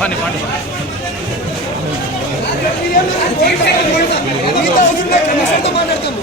పని పని మిగతా మాట్లాడతాము.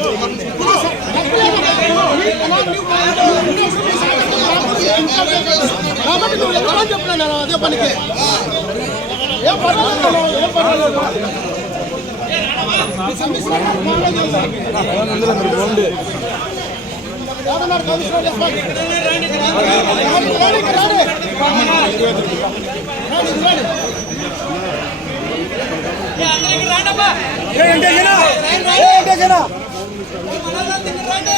కాబట్టి నువ్వు చెప్తున్నాను నేను అదే పనికి ఏం పర్వాలేదు ఏం పర్వాలేదు ఏమన్నారు కమిషనర్ చెప్పండి. రాండి,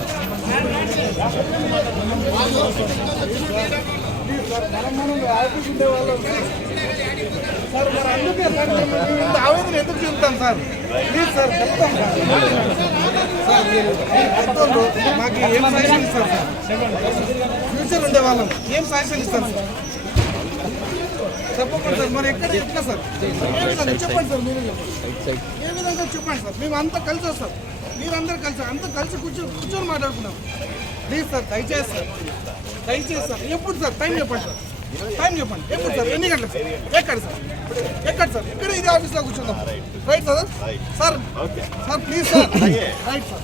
ఆవేదన ఎందుకు చెప్తాను సార్ ప్లీజ్ సార్ చెప్తాం సార్ సార్ మీరు పెద్దోళ్ళు మాకు ఏం సజెషన్ ఇస్తారు సార్ ఫ్యూచర్ ఉండే వాళ్ళం ఏం సజెషన్ ఇస్తారు సార్ చెప్పకండి సార్ మరి ఎక్కడ ఎట్లా సార్ సార్ చెప్పండి సార్ మీరు. ఏ విధంగా చెప్పండి సార్. మేము అంతా కలిసి వస్తాం. మీరందరూ కలిసి అంతా కలిసి కూర్చొని కూర్చొని మాట్లాడుకున్నాం ప్లీజ్ సార్ దయచేసి సార్ దయచేసి సార్ ఎప్పుడు సార్ టైం చెప్పండి సార్ టైం చెప్పండి. ఎప్పుడు సార్ ఎన్ని గంటలకు సార్ ఎక్కడ సార్ ఎక్కడ సార్ ఇక్కడ ఇది ఆఫీస్లో కూర్చుందాం. Right sir sir sir please sir right sir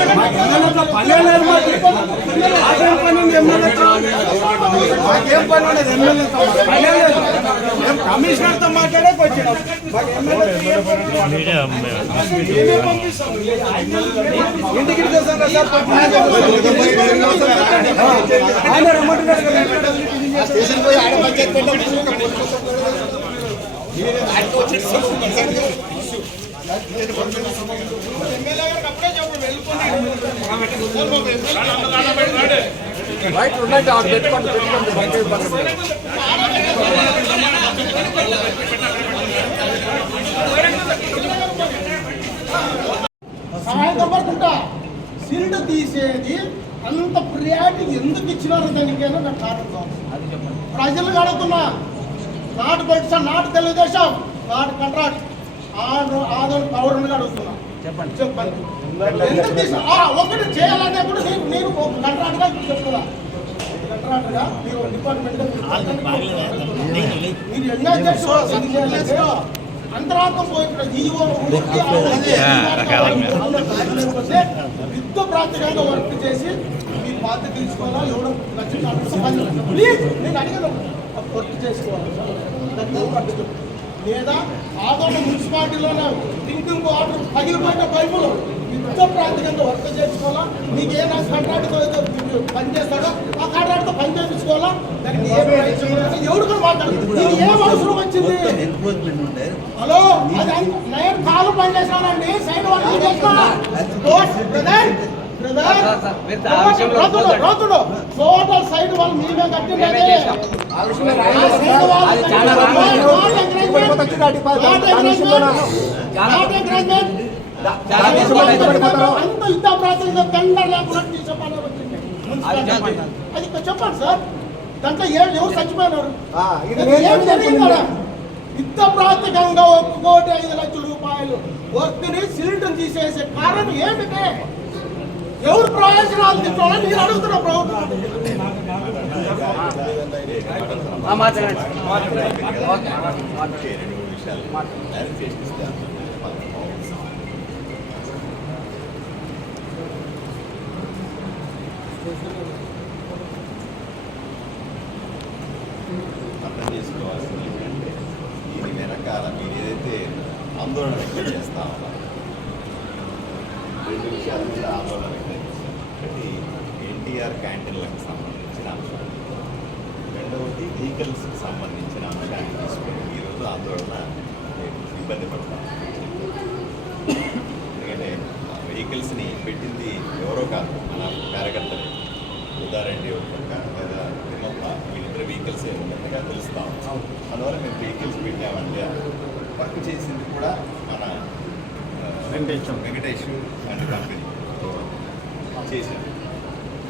కమిషనర్తో మాట్లాడే వచ్చినాం ఇంటికి ఆయన రమ్మంటున్నాడు కదా. స్టేషన్ పోయి పంచాయతీ పెట్టాం. సాయంత్రం సిల్డ్ తీసేది అంత ప్రియారిటీ ఎందుకు ఇచ్చినారు దానికైనా నాకు కారణం కావాలి. ప్రజలు అడుగుతున్నా నాటు పెట్టా నాటు తెలుగుదేశం నాటు కంట్రాక్ట్ ఆదరణ పౌరులుగా అడుగుతున్నా. చెప్పండి చెప్పండి. ఒకటి చేయాలనే కూడా నేను నేను ఒక కంట్రాక్ట్గా చెప్తున్నా. మీరు డిపార్ట్మెంట్ మీరు ఎన్నో చేయాలంటే అంతరాత్మ పోయిన ఈవో యుద్ధ ప్రాంతికంగా వర్క్ చేసి మీ బాధ్యత తీసుకోవాలా? ఎవడో నచ్చిన ప్లీజ్ నేను అడిగాను వర్క్ చేసుకోవాలి. దాన్ని ఎవరు. లేదా ఆదోళ మున్సిపాలిటీలోనే డ్రింకింగ్ వాటర్ పగిలిపోయిన పైపులు. యుద్ధ ప్రాంతికంగా వర్క్ చేసుకోవాలా మీకు ఏ కాంట్రాక్ట్తో పని చేస్తాడో ఆ కాంట్రాక్ట్తో పని చేయించుకోవాలా? దానికి ఏ ఎవరు కూడా మాట్లాడదు. ఇది ఏం అవసరం వచ్చింది? హలో? నేను కాలు పని చేసినానండి. సైడ్ వర్క్ చేసిన టోటల్ సైడ్ వాళ్ళు మేమే సైడ్ వాళ్ళు అంత యుద్ధ టెండర్ లేకుండా. అది ఇక్కడ చెప్పండి సార్. దాంట్లో ఏ- ఎవరు చచ్చిపోయినారు? ఏం జరిగింది? యుద్ధ ప్రాంతకంగా ఒక కోటి ఐదు లక్షల రూపాయలు వర్క్ని సిలిండర్ తీసేసే కారణం ఏమిటి? ఎవరు ప్రయోజనాలు తీసుకోవాలని మీరు అడుగుతున్న ప్రభుత్వం ఓకే రెండు మూడు విషయాలు క్లారిఫికేషన్ ఇస్తాను అర్థం చేసుకోవాల్సింది ఏంటంటే దీని వెనకాల మీరు ఏదైతే ఆందోళన వ్యక్తం చేస్తా ఉన్నారు రెండు విషయాల మీద ఆందోళన వ్యక్తం ఒకటి ఎన్టీఆర్ క్యాంటీన్లకు సంబంధించిన అంశం రెండవది వెహికల్స్కి సంబంధించిన అంశాన్ని తీసుకొని ఈరోజు ఆందోళన ఇబ్బంది పడతాం. ఎందుకంటే వెహికల్స్ని పెట్టింది ఎవరో కాదు మన కార్యకర్తలే. ఉదారెడ్డి ఒక లేదా తిమ్మప్ప వీళ్ళిద్దరు వెహికల్స్ ఉన్నట్టుగా తెలుస్తాం అందువల్ల మేము వెహికల్స్ పెట్టామంటే వర్క్ చేసింది కూడా వెంకటేష్. And company. చేశారు.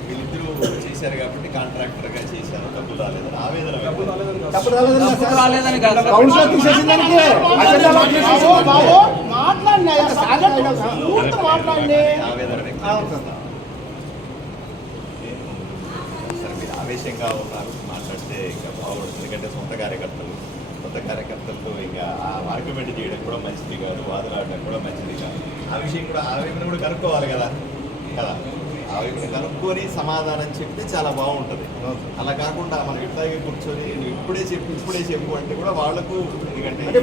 వీళ్ళిద్దరూ చేశారు కాబట్టి కాంట్రాక్టర్గా చేశారు. డబ్బులు రాలేదని ఆవేదన ఆవేశంగా ఉన్నారు. మాట్లాడితే ఇంకా బాగుంటుంది ఎందుకంటే సొంత కార్యకర్తలు. కొత్త కార్యకర్తలతో ఇంకా ఆర్గ్యుమెంట్ చేయడం కూడా మంచిది కాదు వాదలాడడం కూడా మంచిది కాదు. ఆ విషయం కూడా ఆ కూడా కనుక్కోవాలి కదా. కదా? వైపున కనుక్కొని సమాధానం చెప్తే చాలా బాగుంటుంది అలా కాకుండా మనం ఇట్లాగే కూర్చొని ఇప్పుడే చెప్పు ఇప్పుడే చెప్పు అంటే కూడా వాళ్ళకు ఎందుకంటే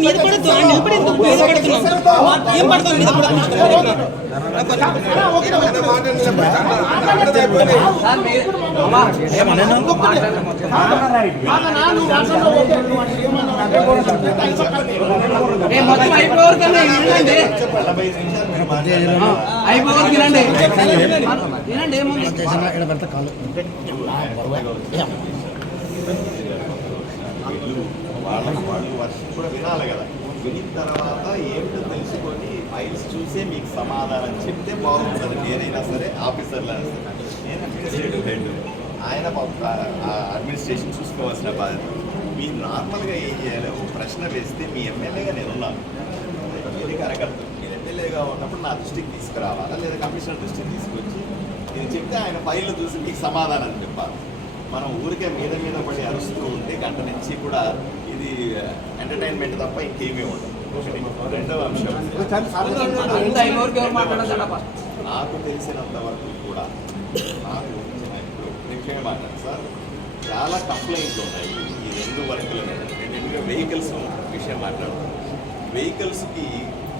మీద పడద్దు ఏం మీద వాళ్ళు వర్షం కూడా వినాలి కదా వినిన తర్వాత ఏమిటో తెలుసుకొని ఫైల్స్ చూసే మీకు సమాధానం చెప్తే బాగుంటుంది నేనైనా సరే ఆఫీసర్లైనా సరే నేను అడ్మినిస్ట్రేటివ్ హెడ్ ఆయన అడ్మినిస్ట్రేషన్ చూసుకోవాల్సిన బాధ్యత మీరు నార్మల్గా ఏం చేయాలి? ఒక ప్రశ్న వేస్తే మీ ఎమ్మెల్యేగా నేనున్నాను మీరు కార్యకర్త మీరు ఎమ్మెల్యేగా ఉన్నప్పుడు నా దృష్టికి తీసుకురావాలా? లేదా కమిషనర్ దృష్టికి తీసుకొచ్చి నేను చెప్తే ఆయన ఫైల్ చూసి మీకు సమాధానం చెప్పాలి. మనం ఊరికే మీద మీద పడి అరుస్తూ ఉంటే గంట నుంచి కూడా ఇది ఎంటర్టైన్మెంట్ తప్ప ఇంకేమీ ఉండదు. రెండవ అంశం. నాకు తెలిసినంత వరకు కూడా నాకు ఇప్పుడు మాట్లాడు సార్ చాలా కంప్లైంట్లు ఉన్నాయి ఈ రెండు వర్కుల మీద. రెండింటిగా వెహికల్స్ విషయం మాట్లాడుతున్నాం వెహికల్స్కి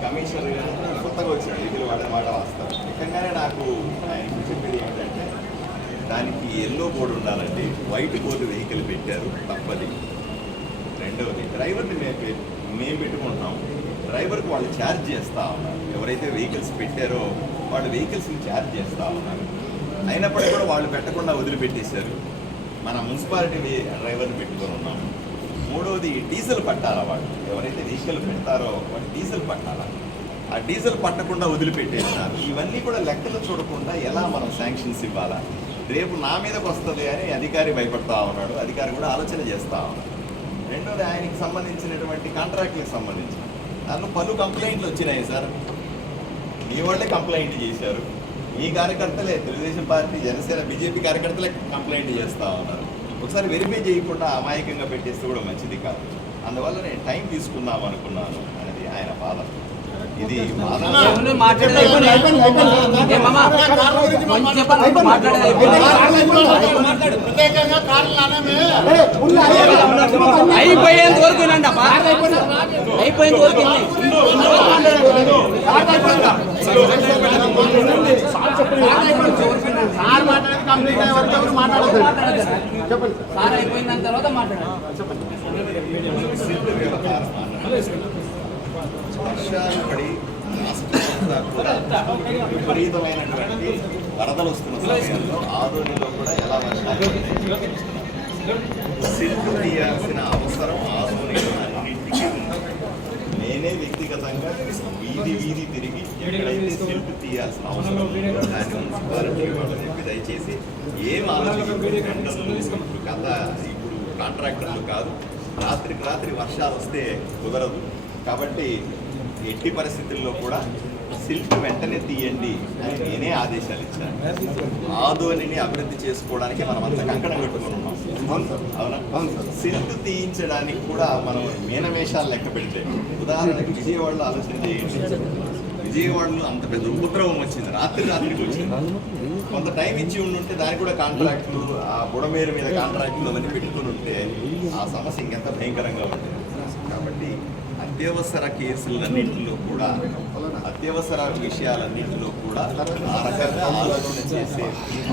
కమిషనర్ గారు కొత్తగా వచ్చిన నిధులు వాడే మాట వస్తారు నిజంగానే నాకు ఆయన చెప్పేది ఏంటంటే దానికి ఎల్లో బోర్డు ఉండాలండి వైట్ బోర్డు వెహికల్ పెట్టారు తప్పది. రెండవది డ్రైవర్ని మేము మేము పెట్టుకుంటున్నాం డ్రైవర్కి వాళ్ళు ఛార్జ్ చేస్తూ ఉన్నారు. ఎవరైతే వెహికల్స్ పెట్టారో వాళ్ళు వెహికల్స్ని ఛార్జ్ చేస్తూ ఉన్నారు. అయినప్పటికీ కూడా వాళ్ళు పెట్టకుండా వదిలిపెట్టేశారు. మన మున్సిపాలిటీ డ్రైవర్ని పెట్టుకొని ఉన్నాం మూడవది డీజిల్ పట్టాలా వాళ్ళు? ఎవరైతే డీజిల్ పెడతారో వాళ్ళు డీజిల్ పట్టాలా? ఆ డీజిల్ పట్టకుండా వదిలిపెట్టేసినారు ఇవన్నీ కూడా లెక్కలు చూడకుండా ఎలా మనం శాంక్షన్స్ ఇవ్వాలా? రేపు నా మీదకి వస్తుంది అని అధికారి భయపడతా ఉన్నాడు. అధికారి కూడా ఆలోచన చేస్తూ ఉన్నాడు. రెండోది ఆయనకి సంబంధించినటువంటి కాంట్రాక్ట్లకు సంబంధించి. దాంట్లో పలు కంప్లైంట్లు వచ్చినాయి సార్. మీ వాళ్ళే కంప్లైంట్ చేశారు. మీ కార్యకర్తలే తెలుగుదేశం పార్టీ జనసేన బీజేపీ కార్యకర్తలే కంప్లైంట్ చేస్తా ఉన్నారు. ఒకసారి వెరిఫై చేయకుండా అమాయకంగా పెట్టేస్తే కూడా మంచిది కాదు. అందువల్ల నేను టైం తీసుకుందాం అనుకున్నాను అనేది ఆయన బాధ. ఇది అయిపోయేంత వరకు అయిపోయేంత వరకు చెప్పండి సార్ అయిపోయిన తర్వాత మాట్లాడాలి వర్షాలు పడి కూడా విపరీతమైనటువంటి వరదలు వస్తున్న సమయంలో ఆదోనిలో కూడా ఎలా వర్షాలు సిల్క్ తీయాల్సిన అవసరం ఆదోనిలో అన్నింటికీ ఉంది. నేనే వ్యక్తిగతంగా వీధి వీధి తిరిగి ఎక్కడైతే సిల్క్ తీయాల్సిన అవసరం దాన్ని మున్సిపాలిటీ వాళ్ళు చెప్పి దయచేసి ఏం ఆలోచించకండి. టెండర్లు గత ఇప్పుడు కాంట్రాక్టర్లు కాదు. రాత్రికి రాత్రి వర్షాలు వస్తే కుదరదు. కాబట్టి ఎట్టి పరిస్థితుల్లో కూడా సిల్క్ వెంటనే తీయండి అని నేనే ఆదేశాలు ఇచ్చాను. ఆదోనిని అభివృద్ధి చేసుకోవడానికి మనం అంత కంకణం కట్టుకుని ఉన్నాం. అవునా సిల్క్ తీయించడానికి కూడా మనం మీనమేషాలు లెక్క పెడితే ఉదాహరణకి విజయవాడలో ఆలోచన చేయండి. విజయవాడలో అంత పెద్ద ఉపద్రవం వచ్చింది. రాత్రి రాత్రికి వచ్చింది. కొంత టైం ఇచ్చి ఉండుంటే దానికి కూడా కాంట్రాక్టులు ఆ బుడమేరు మీద కాంట్రాక్టులు అవన్నీ పెట్టుకుని ఉంటే ఆ సమస్య ఇంకెంత భయంకరంగా ఉంటుంది. అత్యవసర కేసులన్నింటిలో కూడా అత్యవసర విషయాలన్నింటిలో కూడా ఆ రకంగా ఆలోచన చేసే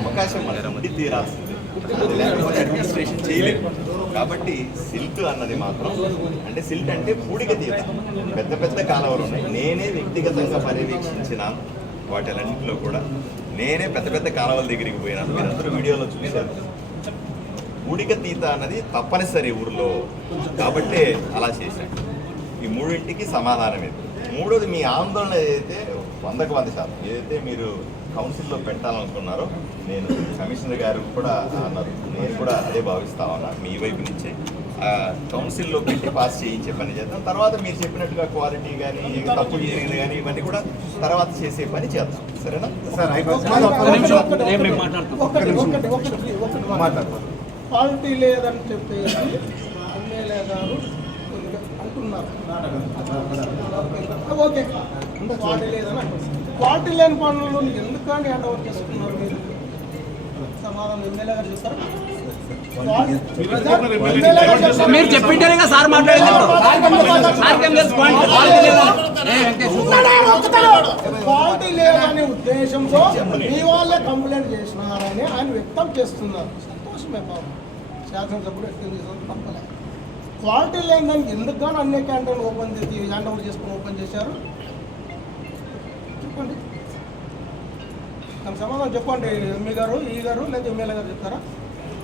అవకాశం మనకి ఉండి తీరాల్సిందే అది లేకపోతే అడ్మినిస్ట్రేషన్ చేయలేదు కాబట్టి సిల్క్ అన్నది మాత్రం అంటే సిల్ట్ అంటే పూడిక తీత పెద్ద పెద్ద కాలువలు ఉన్నాయి. నేనే వ్యక్తిగతంగా పర్యవేక్షించిన వాటిలన్నింటిలో కూడా నేనే పెద్ద పెద్ద కాలువల దగ్గరికి పోయినాను. మీరందరూ వీడియోలో చూశారు. పూడిక తీత అన్నది తప్పనిసరి ఊర్లో కాబట్టే అలా చేశాను ఈ మూడింటికి సమాధానం ఇది. మూడోది మీ ఆందోళన ఏదైతే వందకు వంద శాతం ఏదైతే మీరు కౌన్సిల్లో పెట్టాలనుకున్నారో నేను కమిషనర్ గారు కూడా అన్నారు. నేను కూడా అదే భావిస్తా ఉన్నా మీ వైపు నుంచే. ఆ, కౌన్సిల్లో పెట్టి పాస్ చేయించే పని చేద్దాం. తర్వాత మీరు చెప్పినట్టుగా క్వాలిటీ కానీ తప్పు జరిగింది కానీ ఇవన్నీ కూడా తర్వాత చేసే పని చేద్దాం. సరేనా? క్వాలిటీ లేదని చెప్పేసి ఎమ్మెల్యే గారు ఓకే క్వాలిటీ లేదని క్వాలిటీ లేని పనులు ఎందుకని హ్యాండ్ ఓవర్ చేసుకున్నారు మీరు సమాధానం ఎమ్మెల్యే గారు చెప్తారు మీరు చెప్పింటేనే కదా సార్ మాట్లాడింది క్వాలిటీ లేదనే ఉద్దేశంతో మీ వాళ్ళే కంప్లైంట్ చేసినారని ఆయన వ్యక్తం చేస్తున్నారు సంతోషమే బాబు శాసనసభ్యుడు వ్యక్తం చేసిన తప్పలే క్వాలిటీ లేని దానికి ఎందుకు కానీ అన్ని క్యాంటీన్లు ఓపెన్ చేసి హ్యాండ్ ఓవర్ చేసుకుని ఓపెన్ చేశారు? చెప్పండి. దానికి సమాధానం చెప్పండి ఎంఈ గారు ఈ గారు లేదా ఎమ్మెల్యే గారు చెప్తారా?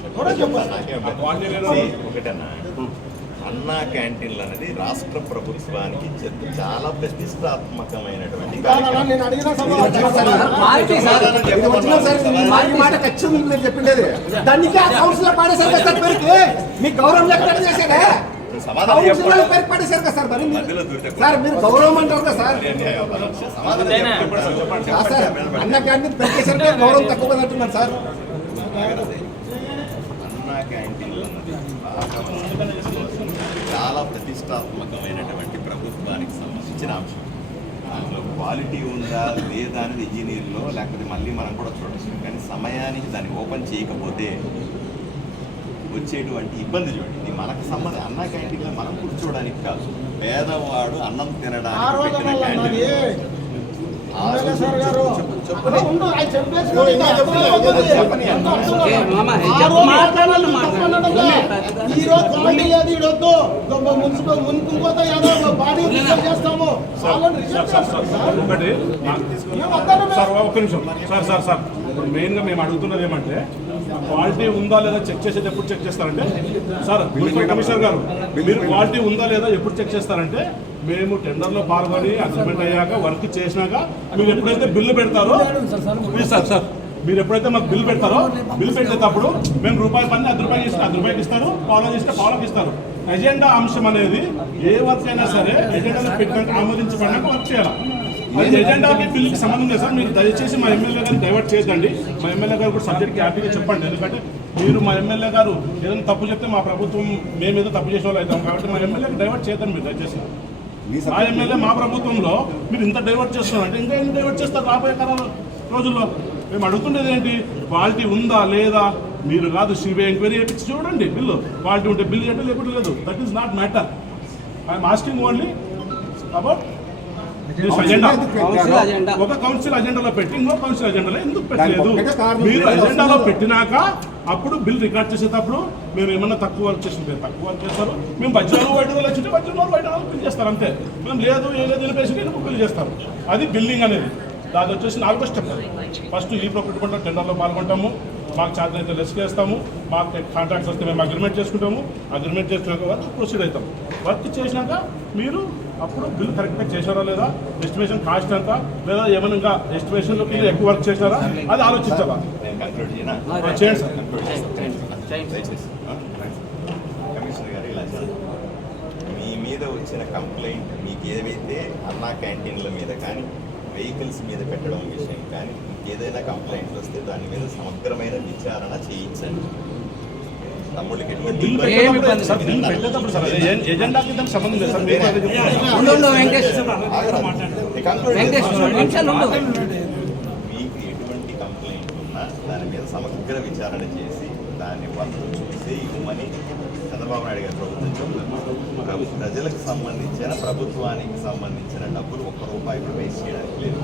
ఎవరో చెప్పండి. అన్నా క్యాంటీన్లు అనేది రాష్ట్ర ప్రభుత్వానికి చాలా ప్రతిష్టాత్మకమైనటువంటి మీ గౌరవం గౌరవం అంటారు కదా సార్? అన్న క్యాంటీన్ పెట్టేసరికి గౌరవం తక్కువ అంటున్నారు సార్. అన్నా క్యాంటీన్లు చాలా ప్రతిష్టాత్మకమైనటువంటి ప్రభుత్వానికి సంబంధించిన అంశం. దాంట్లో క్వాలిటీ ఉందా లేదా అనేది ఇంజనీర్లో లేకపోతే మళ్ళీ మనం కూడా చూడొచ్చు. కానీ సమయానికి దాన్ని ఓపెన్ చేయకపోతే వచ్చేటువంటి ఇబ్బంది చూడండి. మనకు సంబంధం. అన్న క్యాంటీన్లో మనం కూర్చోవడానికి కాదు. పేదవాడు అన్నం తినడానికి ఒకటి. సార్ ఒక్క నిమిషం. Sir sir sir. ఇప్పుడు మెయిన్గా మేము అడుగుతున్నది ఏమంటే క్వాలిటీ ఉందా లేదా చెక్ చేసేది ఎప్పుడు చెక్ చేస్తారంటే? సార్ కమిషనర్ గారు మీరు క్వాలిటీ ఉందా లేదా ఎప్పుడు చెక్ చేస్తారంటే మేము టెండర్లో పాల్గొని అగ్రిమెంట్ అయ్యాక వర్క్ చేసినాక మీరు ఎప్పుడైతే బిల్లు పెడతారో సార్ సార్ మీరు ఎప్పుడైతే మాకు బిల్ పెడతారో బిల్ పెట్టేటప్పుడు మేము రూపాయి పని అది రూపాయకి ఇస్తే అది రూపాయికి ఇస్తారు పావులకు ఇస్తే పావులకు ఇస్తారు. ఎజెండా అంశం అనేది ఏ వర్క్ అయినా సరే ఎజెండాలో పెట్టినాక ఆమోదించబడినాక వర్క్ చేయాలి? అది ఎజెండాకి బిల్లుకి సంబంధం లేదు సార్. మీరు దయచేసి మా ఎమ్మెల్యే గారిని డైవర్ట్ చేయొద్దండి. మా ఎమ్మెల్యే గారు కూడా సబ్జెక్ట్కి హ్యాపీగా చెప్పండి. ఎందుకంటే మీరు మా ఎమ్మెల్యే గారు ఏదైనా తప్పు చెప్తే మా ప్రభుత్వం మేము ఏదో తప్పు చేసే వాళ్ళు అవుతాం. కాబట్టి మా ఎమ్మెల్యేకి డైవర్ట్ చేయొద్దండి మీరు దయచేసి. మా ఎమ్మెల్యే మా ప్రభుత్వంలో మీరు ఇంత డైవర్ట్ చేస్తున్నారు అంటే ఇంకా ఎన్ని డైవర్ట్ చేస్తారు రాబోయే కాలం రోజుల్లో? మేము అడుగుతుండేది ఏంటి? క్వాలిటీ ఉందా లేదా? మీరు కాదు సిబిఐ ఎంక్వైరీ చేయించి చూడండి బిల్లు. క్వాలిటీ ఉంటే బిల్లు చేయడం లేకపోతే లేదు. That is not matter I'm asking only about agenda ఒక కౌన్సిల్ అజెండాలో పెట్టి ఇంకో కౌన్సిల్ అజెండాలో ఎందుకు పెట్టలేదు? మీరు. అజెండాలో పెట్టినాక అప్పుడు బిల్ రికార్డ్ చేసేటప్పుడు మేము ఏమన్నా తక్కువ వర్క్ చేసి మీరు తక్కువ వర్క్ చేస్తారు. మేము బడ్జెట్లో బయట వాళ్ళు వచ్చింటే బడ్జెట్లో బయట వాళ్ళు బిల్ చేస్తారు అంతే. మేము లేదు ఏ లేదు నిలిపేసి బిల్ చేస్తారు? అది బిల్లింగ్ అనేది. దాని వచ్చేసి నాలుగో స్టెప్ ఫస్ట్ ఈ ప్రొక్యూట్మెంట్ టెండర్లో పాల్గొంటాము. మాకు ఛార్జ్ అయితే లెస్ చేస్తాము. మాకు కాంట్రాక్ట్స్ వస్తే మేము అగ్రిమెంట్ చేసుకుంటాము. అగ్రిమెంట్ చేసుకున్నాక వర్క్ ప్రొసీడ్ అవుతాం. వర్క్ చేసినాక మీరు అప్పుడు బిల్ కరెక్ట్గా చేశారా లేదా? ఎస్టిమేషన్ కాస్ట్ ఎంత? లేదా ఏమైనా ఇంకా ఎస్టిమేషన్లోకి ఎక్కువ వర్క్ చేశారా? అది ఆలోచించాలా? నేను కంక్లూడ్ చేయనా ఆ, చేయండి. సార్? కమిషనర్ గారు ఇలా. మీ మీద వచ్చిన కంప్లైంట్ మీకు ఏవైతే అన్నా క్యాంటీన్ల మీద కానీ వెహికల్స్ మీద పెట్టడం విషయం కానీ ఏదైనా కంప్లైంట్ వస్తే దాని మీద సమగ్రమైన విచారణ చేయించండి. మీకు ఎటువంటి కంప్లైంట్ ఉన్నా దాని మీద సమగ్ర విచారణ చేసి దాన్ని వర్క్ చూసి ఇవ్వమని చంద్రబాబు నాయుడు గారి ప్రభుత్వం చెప్తున్నారు ప్రజలకు సంబంధించిన ప్రభుత్వానికి సంబంధించిన డబ్బులు ఒక్క రూపాయి కూడా వేస్ట్ చేయడానికి లేదు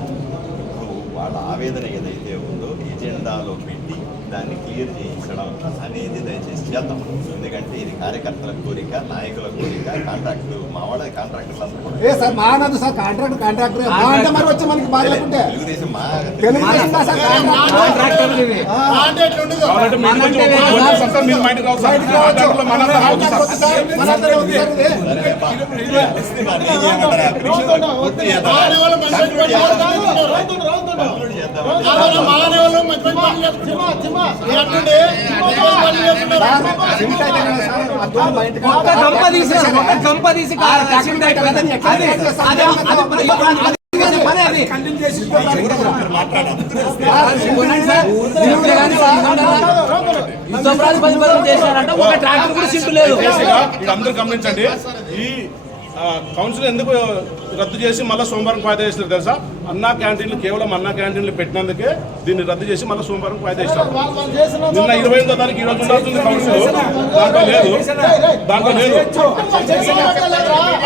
ఇప్పుడు వాళ్ళ ఆవేదన ఏదైతే ఉందో ఎజెండాలో పెట్టి దాన్ని క్లియర్ చేయించడం అనేది దయచేసి చేద్దాం ఎందుకంటే ఇది కార్యకర్తల కోరిక నాయకుల కోరిక కాంట్రాక్టు మా వాళ్ళ కాంట్రాక్టర్లు అందరూ కూడా ఏ సార్ మా అన్నది సార్ కాంట్రాక్ట్ కాంట్రాక్టర్ మా అంటే మరి వచ్చి మనకి బాధ లేకుంటే తెలుగుదేశం మా తెలుగుదేశం సార్. సార్, మరి. సార్, సార్, చేశారంట ఒక ట్రాక్టర్ కూడా సింటు లేదు అందరూ గమనించండి ఈ కౌన్సిల్ ఎందుకు రద్దు చేసి మళ్ళీ సోమవారం వాయిదా చేసినారు తెలుసా? అన్నా క్యాంటీన్లు కేవలం అన్నా క్యాంటీన్లు పెట్టినందుకే దీన్ని రద్దు చేసి మళ్ళీ సోమవారం వాయిదా చేసిన నిన్న ఇరవై ఎనిమిదో తారీఖు ఈ రోజు ఉండాల్సింది కౌన్సిల్ దాంట్లో లేదు. దాంట్లో లేదు.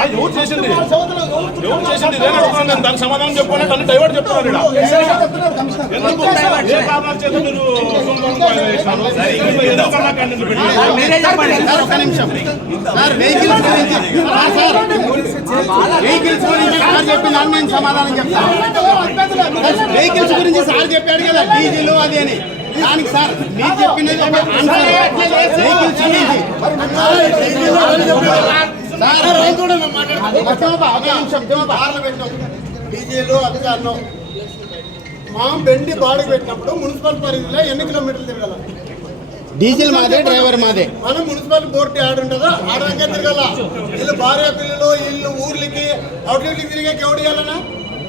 ఎవరు చేసింది? ఎవరు చేసింది? ఇదే అడుగుతున్నాను నేను దానికి సమాధానం చెప్పుకోవాలి అన్ని డైవర్ట్ చెప్తున్నారు ఇక్కడ. ఎందుకు ఏ కారణాల చేత మీరు సోమవారం వాయిదా చేసినారు ఎందుకు అన్నా క్యాంటీన్లు వెహికల్స్ గురించి సార్ చెప్పిన దాన్ని నేను సమాధానం చెప్తాను వెహికల్స్ గురించి సార్ చెప్పాడు కదా డీజిల్ అది అని దానికి సార్ మీరు చెప్పినది ఒక ఆన్సర్ వెహికల్స్. డీజిల్ అది మా బెండి బాడీ పెట్టినప్పుడు మున్సిపల్ పరిధిలో ఎన్ని కిలోమీటర్లు తిరగాల డీజిల్ మాదే డ్రైవర్ మాదే. మనం మున్సిపల్ బోర్డు ఆర్డర్ ఉంటుందా? ఆర్డర్ అంకే తిరగాల. వీళ్ళు భార్య పిల్లలు వీళ్ళు ఊర్లకి అవుట్లెట్లకి తిరిగే ఎవడు ఇవ్వాలన్నా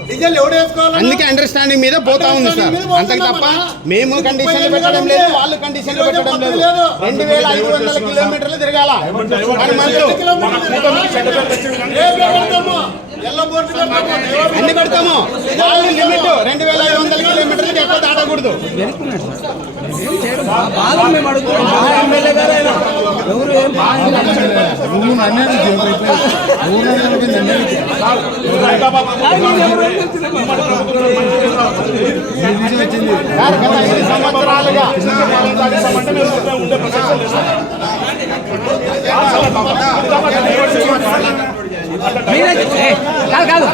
డీజిల్ ఎవడు వేసుకోవాలి అందుకే అండర్స్టాండింగ్ మీద పోతా ఉంది సార్. అంతకు తప్ప మేము కండిషన్లు పెట్టడం లేదు వాళ్ళు కండిషన్లు పెట్టడం లేదు. రెండు వేల ఐదు వందల కిలోమీటర్లు తిరగాల. అన్ని పెడతాము. లిమిట్ రెండు వేల ఐదు వందల కిలోమీటర్లకి ఎక్కువ దాటకూడదు సార్, గత ఐదు సంవత్సరాలుగా ఉండే- మీరే కాదు కాదు.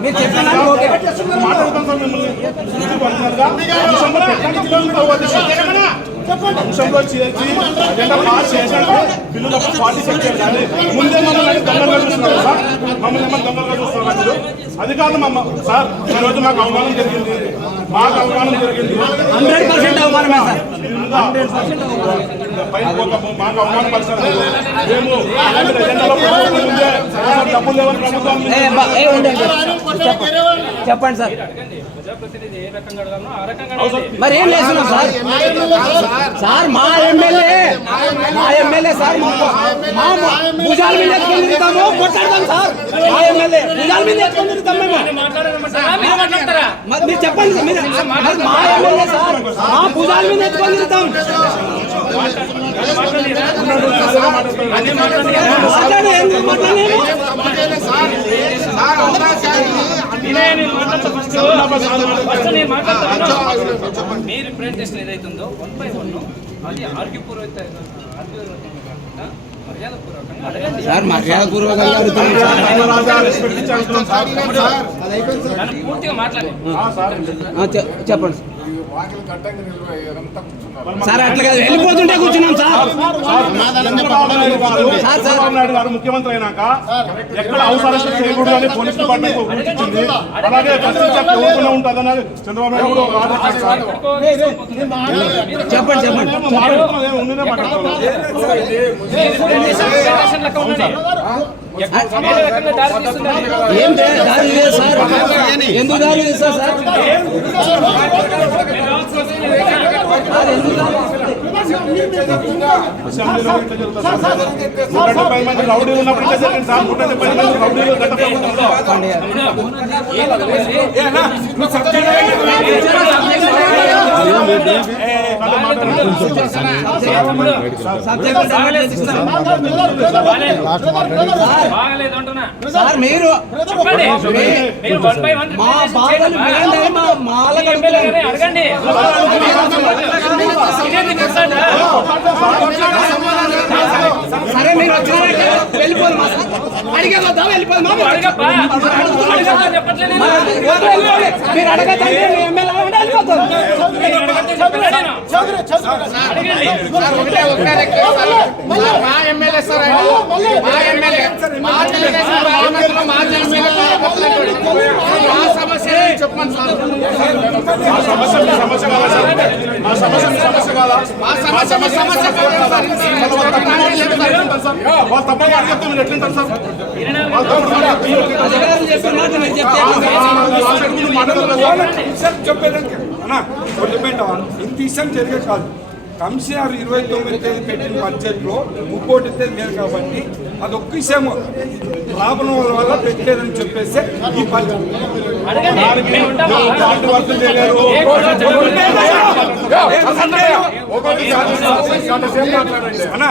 మీరు చెప్పిన ఓకే. అంశంలో బిల్లులు అజెండా పాస్ చేశాక బిల్లులకు పార్టీ సెక్టర్ కానీ ముందే మమ్మల్ని దొంగలుగా చూస్తున్నారు సార్. మమ్మల్ని ఏమన్నా దొంగలుగా చూస్తున్నారు అది కాదు మమ్మ సార్. ఈ రోజు మాకు అవమానం జరిగింది మాకు అవమానం జరిగింది హండ్రెడ్ పర్సెంట్ అవమానమే. సార్ పోతాము మాకు మేము ఎజెండాలో ముందే డబ్బులు లేవని ప్రభుత్వం. చెప్పండి. సార్. మరి ఏం చేస్తున్నాం సార్? సార్. మా ఎమ్మెల్యే మా ఎమ్మెల్యే సార్ మా భుజాల మీద ఎత్తుకొని తిరుగుతాము కొట్టాడతాం సార్. మా ఎమ్మెల్యే భుజాల మీద ఎత్తుకొని తిరుగుతాం మేము. మరి చెప్పండి సార్ మా ఎమ్మెల్యే సార్ మా భుజాల మీద ఎత్తుకొని తిరుగుతాం. మీ రిప్రజెంటేషన్ ఏదైతుందో వన్ బై వన్ అది ఆర్గ్యపూర్వక సార్. సార్ దాన్ని పూర్తిగా మాట్లాడండి ఆ, సార్ ఆ, చె- చెప్పండి సార్ అట్లా కాదు వెళ్ళిపోతుంటే కూర్చున్నాం సార్ చంద్రబాబు నాయుడు గారు. చంద్రబాబు ముఖ్యమంత్రి అయినాక ఎక్కడ అరెస్ట్ చేయకూడదు అని పోలీస్ డిపార్ట్మెంట్ సూచించింది అలాగే ఊరుకునే ఉంటుందని డచంద్రబాబు నాయుడు కూడా ఒక ఆర్డర్ ఇచ్చారు సార్. చెప్పండి చెప్పండి ఏం దారి లేదు సార్ ఎందుకు దారి లేదు సార్ ¡Vamos! ¡Vamos! సార్ మీరు మా బాధలు మా మాల అడగండి మీరు అడగదండి మీ ఎమ్మెల్యే అంటే వెళ్ళిపోతారు నేను అడగండి చెప్పలే నేను. అడగండి మా ఎమ్మెల్యే సార్ ఆయన. మా ఎమ్మెల్యే మా తెలుగుదేశం పార్లమెంట్లో మా ఎమ్మెల్యే మా సమస్య ఏంటి చెప్పండి సార్ ఆ సమస్య మీ సమస్య కాదా సార్? ఆ సమస్య మీ సమస్య కాదా? మా సమస్య మా సమస్య కాదు సార్. వాళ్ళు తప్పని మాట చెప్తే మీరు ఎట్లుంటారు సార్? వాళ్ళు తప్పుడు మాట చెప్తే మీరు ఎట్లుంటారు? అధికారులు చెప్పిన మాట మీరు చెప్తే ఆ సైడ్ ముందు మాట్లాడలేదు సార్. చెప్పేదానికి అన్నా చెప్పేంటావా ఇంత విషయం జరిగే కాదు. కమిషనర్ ఇరవై తొమ్మిది తేదీ పెట్టిన బడ్జెట్లో ముక్కోటి తేదీ లేదు కాబట్టి అది ఒక్క విషయం లాభం వల్ల పెట్టలేదని చెప్పేసి ఈ బడ్జెట్ అన్నా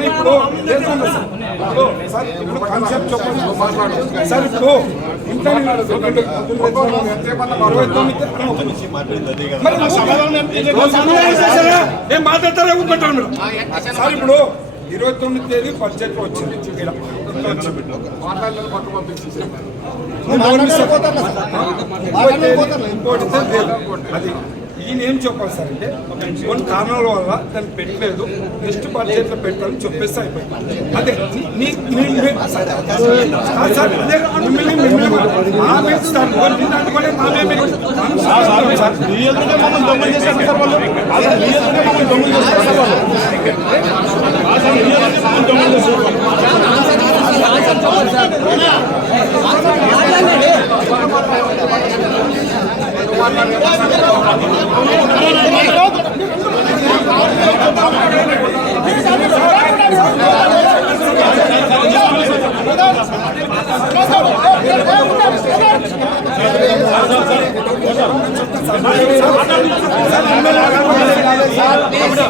ఇప్పుడు? ఇప్పుడు కాన్సెప్ట్ చెప్పండి సార్ ఇప్పుడు ఇంకా మాట్లాడతారా మీరు సార్ ఇప్పుడు ఇరవై తొమ్మిది తేదీ బడ్జెట్ వచ్చింది. ఈడ. అది ఈయన ఏం చెప్పాలి సార్ అంటే కొన్ని కారణాల వల్ల దాన్ని పెట్టలేదు. నెక్స్ట్ బడ్జెట్ పెట్టాలని చెప్పేసి అయిపోయింది. అదే సార్, అదే మిమ్మల్ని మిమ్మల్ని మా మీరు- దొంగలు సార్ వాళ్ళు. అసలు మీ ఎదురుగా మమ్మల్ని దొంగలు చేశారు సార్ వాళ్ళు. అసలు మీ ఎదురుగా మమ్మల్ని దొంగలు చేశారు వాళ్ళు.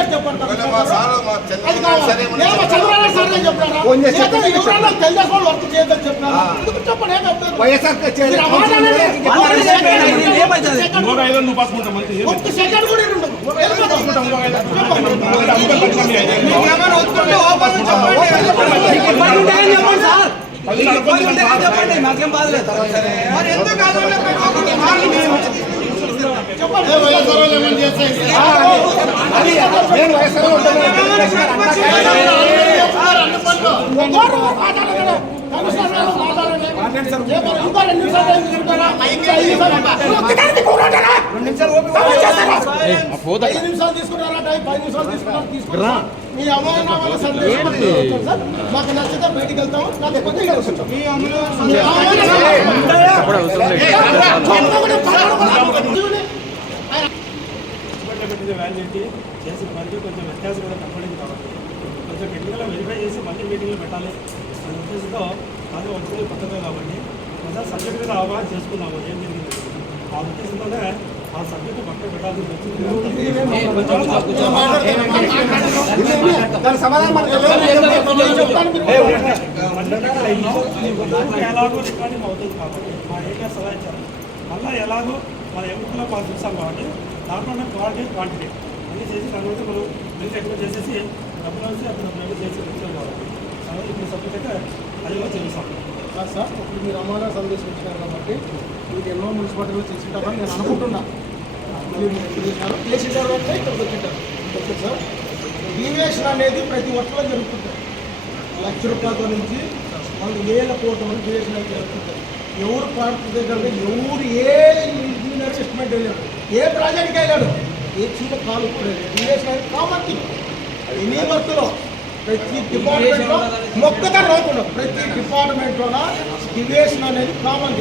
కానీ చెప్పండి. చెప్పండి? మాకేం బాధ లేదు మరి ఎందుకు నిమిషాలు తీసుకున్నారా టైం పది నిమిషాలు తీసుకున్నారా తీసుకున్నారా మీ అమ్మాయి వాళ్ళ సందేశం మాకు సార్. మాకు నచ్చితే బయటికి వెళ్తాం నాకు ఎక్కువ ఇక్కడ కూర్చుంటాం. మీ అమ్మాయి హాస్పిటల్లో వ్యాలిడిటీ చేసిన పనికి కొంచెం వ్యత్యాసం కూడా కనపడింది కాబట్టి కొంచెం టెక్నికల్గా వెరిఫై చేసి మళ్ళీ మీటింగ్లో పెట్టాలి అనే ఉద్దేశంతో అది వచ్చింది కొత్తగా కాబట్టి కొంచెం సబ్జెక్ట్ మీద అవగాహన చేసుకున్నాము ఏం జరిగింది? ఆ ఉద్దేశంతోనే ఆ సబ్జెక్టు పక్కన పెట్టాల్సి వచ్చింది. ఎలాగో రికార్డింగ్ అవుతుంది కాబట్టి మా ఏరియా సలహా ఇచ్చారు. మళ్ళీ ఎలాగో మన ఎముకలో మనం చూసాం కాబట్టి దాంట్లోనే క్వాలిటీ క్వాంటిటీ అన్నీ చేసి దాని మనం లింక్ ఎక్కడ చేసేసి డబ్బులు వచ్చి అక్కడ మేము చేసి వచ్చాం కాబట్టి. కాబట్టి ఇప్పుడు సపోర్ట్ అయితే అది కూడా చేస్తాం. సార్ సార్ ఇప్పుడు మీరు రవాణా సందేశం ఇచ్చినారు కాబట్టి మీకు ఎన్నో మున్సిపాలిటీలో చేసింటారని నేను అనుకుంటున్నా. మీరు చేసింటారు అంటే ఇక్కడికి వచ్చింటారు ఓకే సార్. డీవియేషన్ అనేది ప్రతి ఒక్కలో జరుగుతుంటుంది. లక్ష రూపాయలతో నుంచి వాళ్ళు వేల కోట్ల మంది డీవియేషన్ అయితే జరుగుతుంటుంది ఎవరు ప్రాజెక్ట్ దగ్గర ఎవరు ఏ ఇంజనీర్ ఎస్టిమేట్ వెళ్ళాడు ఏ ప్రాజెక్ట్కి వెళ్ళాడు? ఏ చిన్న కాలు ఎనీ వర్క్లో ప్రతి డిపార్ట్మెంట్లో మొక్కగా రాకుండా ప్రతి డిపార్ట్మెంట్లో డివియేషన్ అనేది కామన్